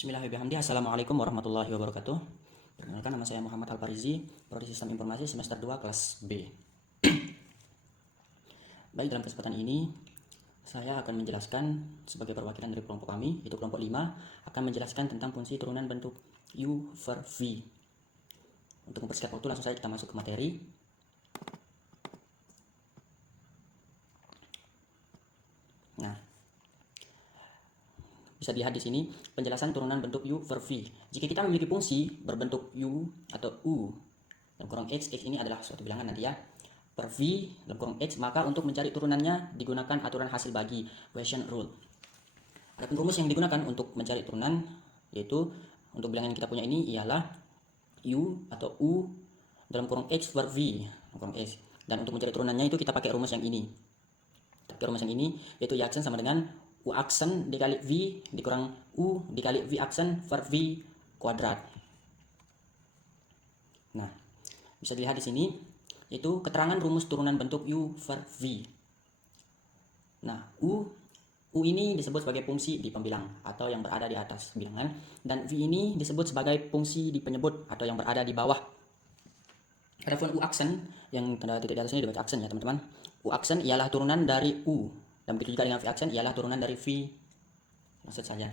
Bismillahirrahmanirrahim. Assalamualaikum warahmatullahi wabarakatuh. Perkenalkan, nama saya Muhammad Al-Farizi, Prodi Sistem Informasi semester 2 kelas B. Baik, dalam kesempatan ini saya akan menjelaskan sebagai perwakilan dari kelompok kami, yaitu kelompok 5, akan menjelaskan tentang fungsi turunan bentuk U per V. Untuk mempersingkat waktu, langsung saja kita masuk ke materi. Nah, bisa dilihat di sini penjelasan turunan bentuk U per V. Jika kita memiliki fungsi berbentuk U atau U dalam kurung X ini adalah suatu bilangan nanti ya, per V dalam kurung X, maka untuk mencari turunannya digunakan aturan hasil bagi, Quotient rule. Adapun rumus yang digunakan untuk mencari turunan, yaitu untuk bilangan yang kita punya ini ialah U atau U dalam kurung X per V dalam kurung X. Dan untuk mencari turunannya itu kita pakai rumus yang ini. Kita pakai rumus yang ini, yaitu Y aksen sama dengan U aksen dikali V dikurang U dikali V aksen per V kuadrat. Nah, bisa dilihat di sini yaitu keterangan rumus turunan bentuk U per V. Nah, U ini disebut sebagai fungsi di pembilang atau yang berada di atas bilangan, dan V ini disebut sebagai fungsi di penyebut atau yang berada di bawah. Adapun U aksen yang tanda titik di atas ini dibaca aksen ya teman-teman. U aksen ialah turunan dari U, dan begitu juga dengan V aksen ialah turunan dari V. Maksud saja.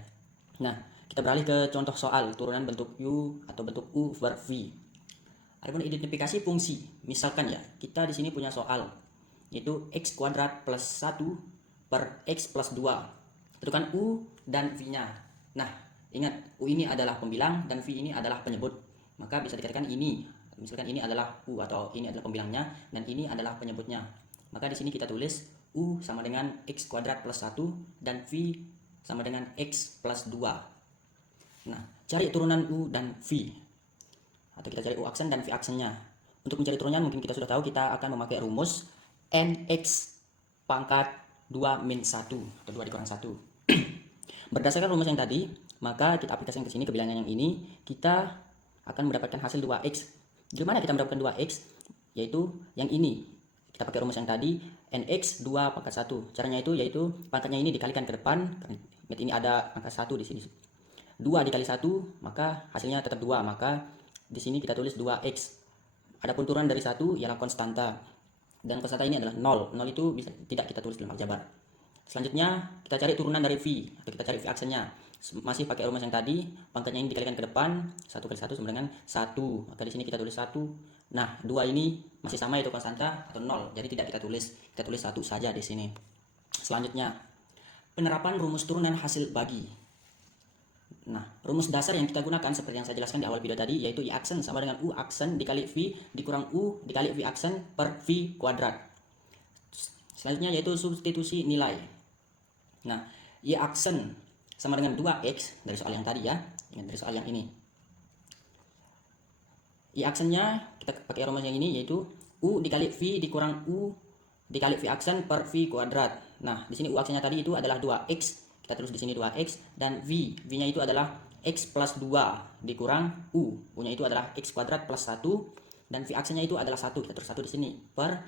Nah, kita beralih ke contoh soal turunan bentuk U atau bentuk U per V. Adapun identifikasi fungsi, misalkan ya, kita di sini punya soal yaitu X kuadrat plus 1 per X plus 2. Tentukan U dan V-nya. Nah, ingat, U ini adalah pembilang dan V ini adalah penyebut. Maka bisa dikatakan ini, misalkan ini adalah U atau ini adalah pembilangnya dan ini adalah penyebutnya. Maka di sini kita tulis U sama dengan X kuadrat plus 1 dan V sama dengan X plus 2. Nah, cari turunan U dan V. Atau kita cari U aksen dan V aksennya. Untuk mencari turunan mungkin kita sudah tahu, kita akan memakai rumus NX pangkat 2 min 1 atau 2 dikurang 1. Berdasarkan rumus yang tadi, maka kita aplikasikan ke sini, ke bilangan yang ini, kita akan mendapatkan hasil 2X. Di mana kita mendapatkan 2X? Yaitu yang ini. Kita pakai rumus yang tadi, NX 2 pangkat 1. Caranya itu yaitu pangkatnya ini dikalikan ke depan. Ini ada angka 1 di sini. 2 dikali 1, maka hasilnya tetap 2. Maka di sini kita tulis 2X. Adapun turunan dari 1 ialah konstanta. Dan konstanta ini adalah 0. 0 itu bisa tidak kita tulis dalam aljabar. Selanjutnya kita cari turunan dari V atau kita cari V aksennya. Masih pakai rumus yang tadi, pangkatnya ini dikalikan ke depan, 1 kali 1 sama dengan 1. Maka di sini kita tulis 1. Nah, 2 ini masih sama yaitu konstanta atau 0. Jadi tidak kita tulis. Kita tulis 1 saja di sini. Selanjutnya, penerapan rumus turunan hasil bagi. Nah, rumus dasar yang kita gunakan seperti yang saya jelaskan di awal video tadi, yaitu Y aksen sama dengan U aksen dikali V dikurang U dikali V aksen per V kuadrat. Selanjutnya yaitu substitusi nilai. Nah, Y aksen sama dengan 2X dari soal yang tadi ya, dari soal yang ini. Y aksennya kita pakai rumus yang ini, yaitu U dikali V dikurang U dikali V aksen per V kuadrat. Nah, di sini U aksennya tadi itu adalah 2X. Kita tulis di sini 2X, dan V-nya itu adalah X plus 2 dikurang U-nya itu adalah X kuadrat plus 1, dan V aksennya itu adalah 1. Kita tulis 1 di sini per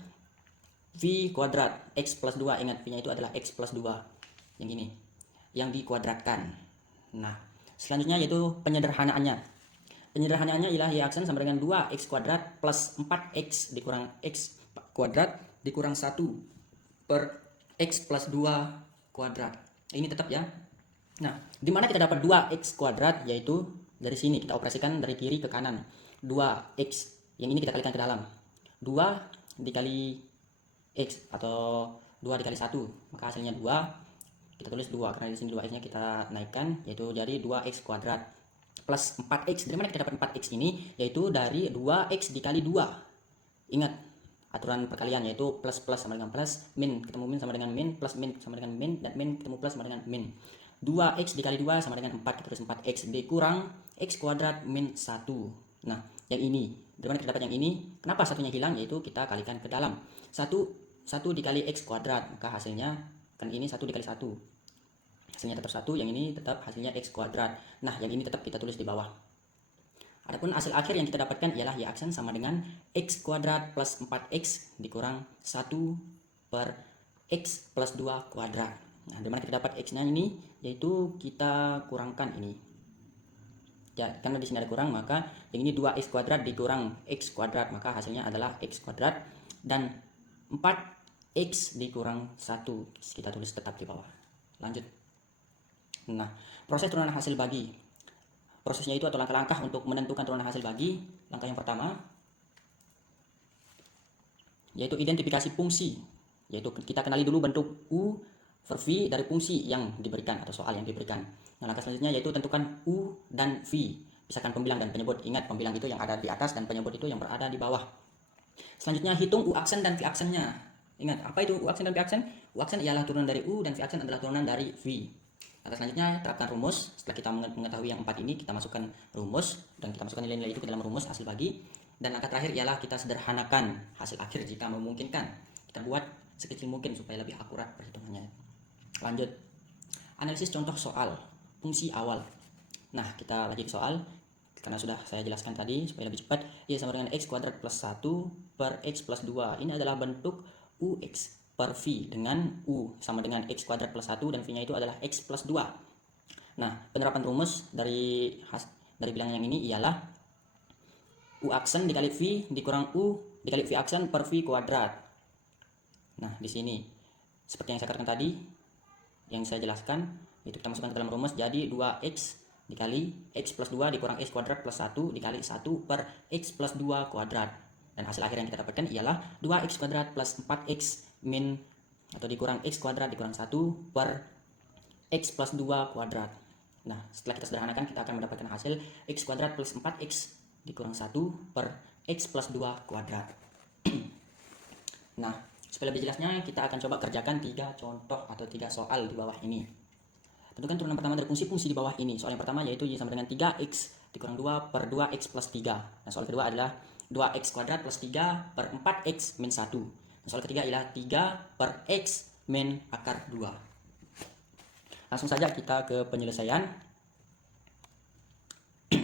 V kuadrat X plus 2. Ingat, V-nya itu adalah X plus 2. Yang ini, yang dikuadratkan. Nah, selanjutnya yaitu penyederhanaannya. Penyederhanaannya ialah Y aksen sama dengan 2X kuadrat plus 4X dikurang X kuadrat dikurang 1 per X plus 2 kuadrat. Ini tetap ya. Nah, di mana kita dapat 2X kuadrat, yaitu dari sini kita operasikan dari kiri ke kanan. 2X yang ini kita kalikan ke dalam. 2 dikali X atau 2 dikali 1, maka hasilnya 2. Kita tulis 2 karena di sini 2X nya kita naikkan, yaitu jadi 2X kuadrat plus 4X. Dari mana kita dapat 4X ini? Yaitu dari 2X dikali 2. Ingat aturan perkalian, yaitu plus sama dengan plus, min ketemu min sama dengan min, plus min sama dengan min, dan min ketemu plus sama dengan min. 2X dikali 2 sama dengan 4, kita tulis 4X dikurang X kuadrat min 1. Nah, yang ini, dari mana kita dapat yang ini? Kenapa satunya hilang? Yaitu kita kalikan ke dalam. 1 dikali X kuadrat, maka hasilnya kan ini 1 dikali 1. Hasilnya tetap 1, yang ini tetap hasilnya X kuadrat. Nah, yang ini tetap kita tulis di bawah. Adapun hasil akhir yang kita dapatkan ialah Y aksen sama dengan X kuadrat plus 4X dikurang 1 per X plus 2 kuadrat. Nah, dimana kita dapat X-nya ini, yaitu kita kurangkan ini. Ya, karena di sini ada kurang, maka yang ini 2x kuadrat dikurang x kuadrat, maka hasilnya adalah x kuadrat. Dan 4x dikurang 1, kita tulis tetap di bawah. Lanjut. Nah, proses turunan hasil bagi. Prosesnya itu atau langkah-langkah untuk menentukan turunan hasil bagi. Langkah yang pertama yaitu identifikasi fungsi, yaitu kita kenali dulu bentuk U per V dari fungsi yang diberikan atau soal yang diberikan. Nah, langkah selanjutnya yaitu tentukan U dan V, pisahkan pembilang dan penyebut. Ingat, pembilang itu yang ada di atas dan penyebut itu yang berada di bawah. Selanjutnya hitung U aksen dan V aksennya. Ingat, apa itu U aksen dan V aksen? U aksen ialah turunan dari U dan V aksen adalah turunan dari V. Langkah selanjutnya terapkan rumus. Setelah kita mengetahui yang 4 ini, kita masukkan rumus dan kita masukkan nilai-nilai itu ke dalam rumus hasil bagi. Dan langkah terakhir ialah kita sederhanakan hasil akhir jika memungkinkan. Kita buat sekecil mungkin supaya lebih akurat perhitungannya. Lanjut. Analisis contoh soal fungsi awal. Nah, kita lagi ke soal. Karena sudah saya jelaskan tadi supaya lebih cepat. Y sama dengan x kuadrat plus 1 per x plus 2. Ini adalah bentuk ux per v dengan u sama dengan x kuadrat plus 1 dan v nya itu adalah x plus 2. Nah, penerapan rumus dari bilangan yang ini ialah u aksen dikali v dikurang u dikali v aksen per v kuadrat. Nah, di sini seperti yang saya katakan tadi, yang saya jelaskan, itu kita masukkan ke dalam rumus jadi 2x dikali x plus 2 dikurang x kuadrat plus 1 dikali 1 per x plus 2 kuadrat. Dan hasil akhir yang kita dapatkan ialah 2x kuadrat plus 4x min atau dikurang x kuadrat dikurang 1 per x plus 2 kuadrat. Nah, setelah kita sederhanakan, kita akan mendapatkan hasil x kuadrat plus 4x dikurang 1 per x plus 2 kuadrat. Nah, supaya lebih jelasnya, kita akan coba kerjakan 3 contoh atau 3 soal di bawah ini. Tentukan turunan pertama dari fungsi-fungsi di bawah ini. Soal yang pertama yaitu y sama dengan 3x dikurang 2 per 2x plus 3. Nah, soal kedua adalah 2x kuadrat plus 3 per 4x min 1. Nah, soal ketiga ialah 3 per x min akar 2. Langsung saja kita ke penyelesaian.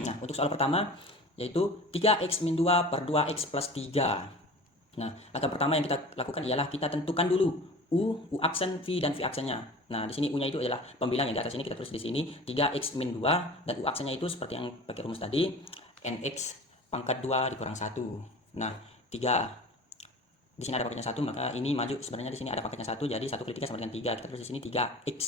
Nah, untuk soal pertama yaitu 3x min 2 per 2x plus 3. Nah, langkah pertama yang kita lakukan ialah kita tentukan dulu U aksen, V, dan V aksennya. Nah, di sini U-nya itu adalah pembilang yang di atas ini kita tulis di sini 3x min 2 dan U aksennya itu seperti yang pakai rumus tadi nx pangkat 2 dikurang 1. Nah, 3 di sini ada paketnya 1, maka ini maju sebenarnya di sini ada paketnya 1, jadi 1 kali 3 sama dengan 3. Kita tulis di sini 3x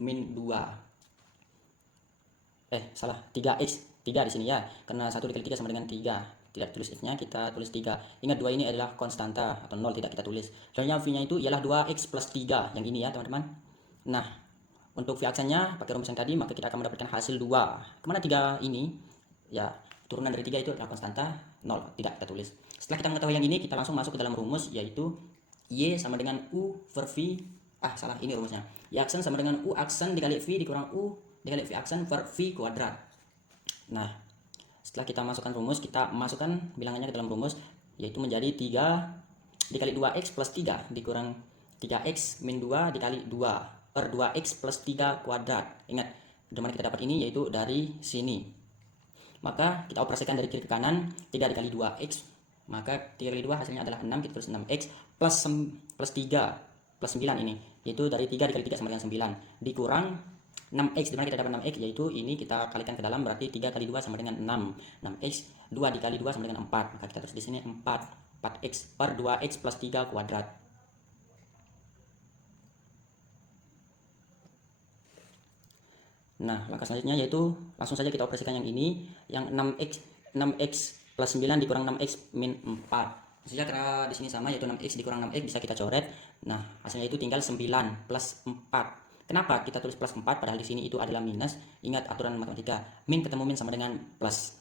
min 2. Salah, 3x 3 di sini ya, karena 1 dikali 3 sama dengan 3. Tidak tulis x-nya, kita tulis 3. Ingat 2 ini adalah konstanta atau 0, tidak kita tulis. Soalnya v-nya itu ialah 2x plus 3, yang ini ya teman-teman. Nah, untuk v aksennya pakai rumus yang tadi, maka kita akan mendapatkan hasil 2. Kemana 3 ini? Ya, turunan dari 3 itu adalah konstanta 0, tidak kita tulis. Setelah kita mengetahui yang ini, kita langsung masuk ke dalam rumus, yaitu y sama dengan u per v. Salah, ini rumusnya. Y aksen sama dengan u aksen dikali v dikurang u dikali v aksen per v kuadrat. Nah, setelah kita masukkan rumus, kita masukkan bilangannya ke dalam rumus, yaitu menjadi 3 dikali 2x plus 3 dikurang 3x min 2 dikali 2 per 2x plus 3 kuadrat. Ingat, dari mana kita dapat ini, yaitu dari sini. Maka kita operasikan dari kiri ke kanan, 3 dikali 2x, maka 3 kali 2 hasilnya adalah 6, kita tulis 6x plus 3 plus 9 ini, yaitu dari 3 dikali 3 sama dengan 9 dikurang 6x. Dimana kita dapat 6x, yaitu ini kita kalikan ke dalam, berarti 3 kali 2 sama dengan 6. 6x, 2 dikali 2 sama dengan 4. Maka kita tulis di sini 4x per 2x plus 3 kuadrat. Nah, langkah selanjutnya yaitu langsung saja kita operasikan yang ini, yang 6x plus 9 dikurang 6x min 4. Maksudnya karena di sini sama, yaitu 6x dikurang 6x bisa kita coret. Nah, hasilnya itu tinggal 9 plus 4. Kenapa kita tulis plus 4 padahal di sini itu adalah minus? Ingat aturan matematika, min ketemu min sama dengan plus.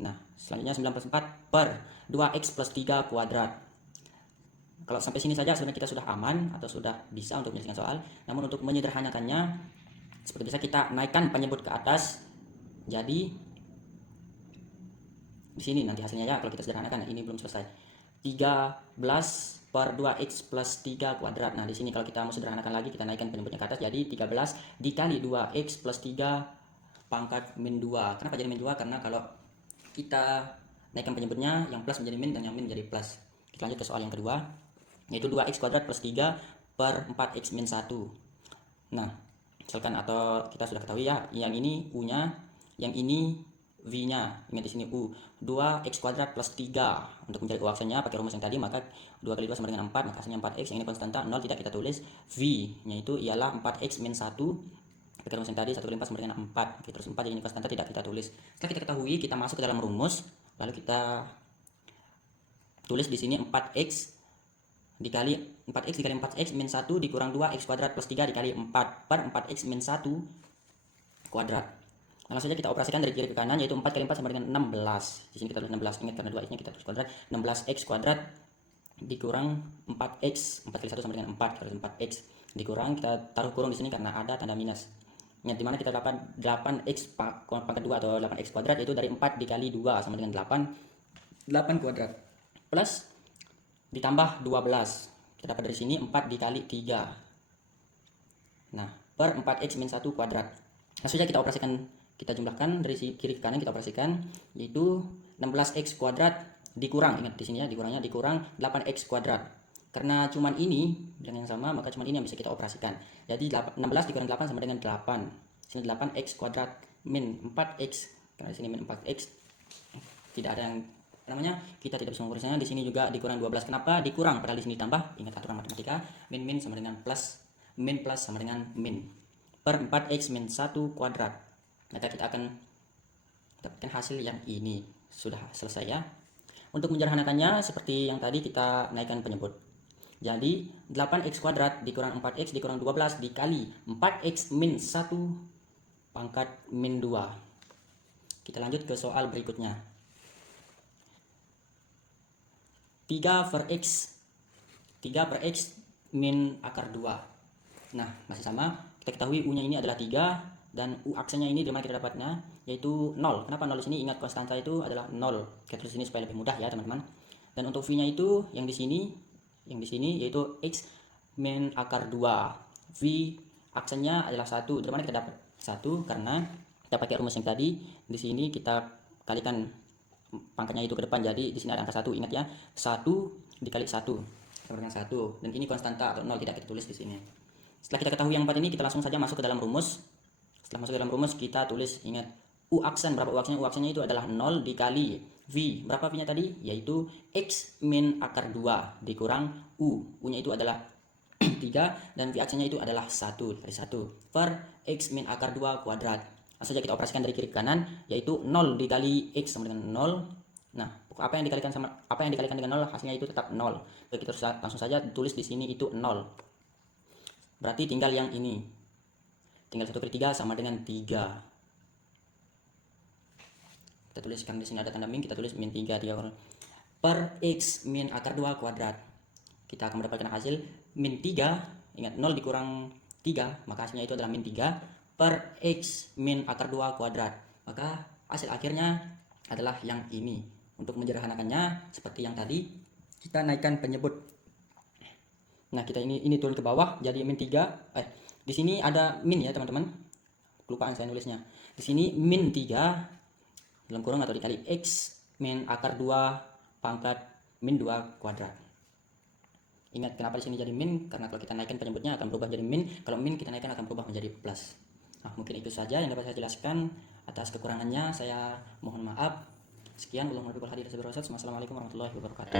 Nah, selanjutnya 9 plus 4 per 2x plus 3 kuadrat. Kalau sampai sini saja sebenarnya kita sudah aman atau sudah bisa untuk menyelesaikan soal. Namun untuk menyederhanakannya, seperti biasa kita naikkan penyebut ke atas. Jadi di sini nanti hasilnya ya, kalau kita sederhanakan, ini belum selesai. 13 per 2x plus 3 kuadrat. Nah, di sini kalau kita mau sederhanakan lagi, kita naikkan penyebutnya ke atas, jadi 13 dikali 2x plus 3 pangkat min 2. Kenapa jadi min 2? Karena kalau kita naikkan penyebutnya, yang plus menjadi min dan yang min menjadi plus. Kita lanjut ke soal yang kedua, yaitu 2x kuadrat plus 3 per 4x min 1. Nah, misalkan atau kita sudah ketahui ya, yang ini u-nya Yang ini V-nya, ingat di sini U. 2x kuadrat plus 3. Untuk mencari U aksennya pakai rumus yang tadi, maka 2 kali 2 sama dengan 4, maka hasilnya 4x. Yang ini konstanta 0 tidak kita tulis. V-nya itu ialah 4x min 1. Pakai rumus yang tadi 1 kali 4 sama dengan 4. Oke, terus 4 jadi ini konstanta tidak kita tulis. Setelah kita ketahui, kita masuk ke dalam rumus, lalu kita tulis di sini 4x dikali 4x min 1 dikurang 2x kuadrat plus 3 dikali 4 per 4x min 1 kuadrat. Langsung saja kita operasikan dari kiri ke kanan, yaitu 4 kali 4 sama dengan 16. Di sini kita tulis 16, ingat karena 2x nya kita tulis kuadrat. 16x kuadrat dikurang 4x, 4 kali 1 sama dengan 4, kita tulis 4x dikurang, kita taruh kurung di sini karena ada tanda minus. Ingat dimana kita dapat 8x pangkat 2 atau 8x kuadrat, yaitu dari 4 dikali 2 sama dengan 8 kuadrat plus ditambah 12. Kita dapat dari sini 4 dikali 3. Nah, per 4x min 1 kuadrat. Langsung saja kita operasikan, kita jumlahkan dari kiri ke kanan, kita operasikan, yaitu 16x kuadrat dikurang, ingat di sini ya, dikurang 8x kuadrat. Karena cuman ini bilang yang sama, maka cuman ini yang bisa kita operasikan. Jadi 16 dikurang 8 sama dengan 8. Sini 8x kuadrat min 4x. Karena di sini min 4x tidak ada yang namanya, kita tidak bisa mengukurnya. Di sini juga dikurang 12. Kenapa dikurang? Padahal di sini ditambah. Ingat aturan matematika, min sama dengan plus, min plus sama dengan min. Per 4x min 1 kuadrat. Maka kita akan dapatkan hasil yang ini. Sudah selesai ya. Untuk menyederhanakannya seperti yang tadi, kita naikkan penyebut. Jadi 8x kuadrat dikurang 4x dikurang 12 dikali 4x min 1 pangkat min 2. Kita lanjut ke soal berikutnya. 3 per x min akar 2. Nah, masih sama. Kita ketahui U-nya ini adalah 3 dan U aksennya ini dimana kita dapatnya, yaitu 0. Kenapa 0 di sini? Ingat konstanta itu adalah 0. Kita tulis sini supaya lebih mudah ya, teman-teman. Dan untuk V-nya itu yang di sini yaitu x min akar 2. V aksennya adalah 1. Dari mana kita dapat 1? Karena kita pakai rumus yang tadi. Di sini kita kalikan pangkatnya itu ke depan, jadi di sini ada angka 1. Ingat ya, 1 dikali 1 sama dengan 1, dan ini konstanta atau 0 tidak kita tulis di sini. Setelah kita ketahui yang 4 ini, kita langsung saja masuk ke dalam rumus. Setelah masuk ke dalam rumus, kita tulis, ingat U aksen, berapa U aksennya? U aksennya itu adalah 0 dikali V. Berapa V nya tadi? Yaitu x min akar 2 dikurang U. U nya itu adalah 3 dan V aksennya itu adalah 1 dari 1 per x min akar 2 kuadrat. Langsung saja kita operasikan dari kiri ke kanan, yaitu 0 dikali x sama dengan 0. Nah, apa yang dikalikan dengan 0, hasilnya itu tetap 0. Jadi kita langsung saja tulis di sini itu 0. Berarti tinggal yang ini. Tinggal 1 kali 3 sama dengan 3. Kita tuliskan di sini ada tanda min, kita tulis min 3 per x min akar 2 kuadrat. Kita akan mendapatkan hasil min 3. Ingat 0 dikurang 3, maka hasilnya itu adalah min 3 per x min akar 2 kuadrat. Maka hasil akhirnya adalah yang ini. Untuk menyederhanakannya seperti yang tadi, kita naikkan penyebut. Nah, kita ini turun ke bawah jadi min 3. Di sini ada min ya, teman-teman. Kelupaan saya nulisnya. Di sini min 3 dalam kurung atau dikali x min akar 2 pangkat min 2 kuadrat. Ingat kenapa di sini jadi min? Karena kalau kita naikkan penyebutnya akan berubah menjadi min. Kalau min kita naikkan akan berubah menjadi plus. Nah, mungkin itu saja yang dapat saya jelaskan. Atas kekurangannya saya mohon maaf. Sekian, Wassalamualaikum warahmatullahi wabarakatuh.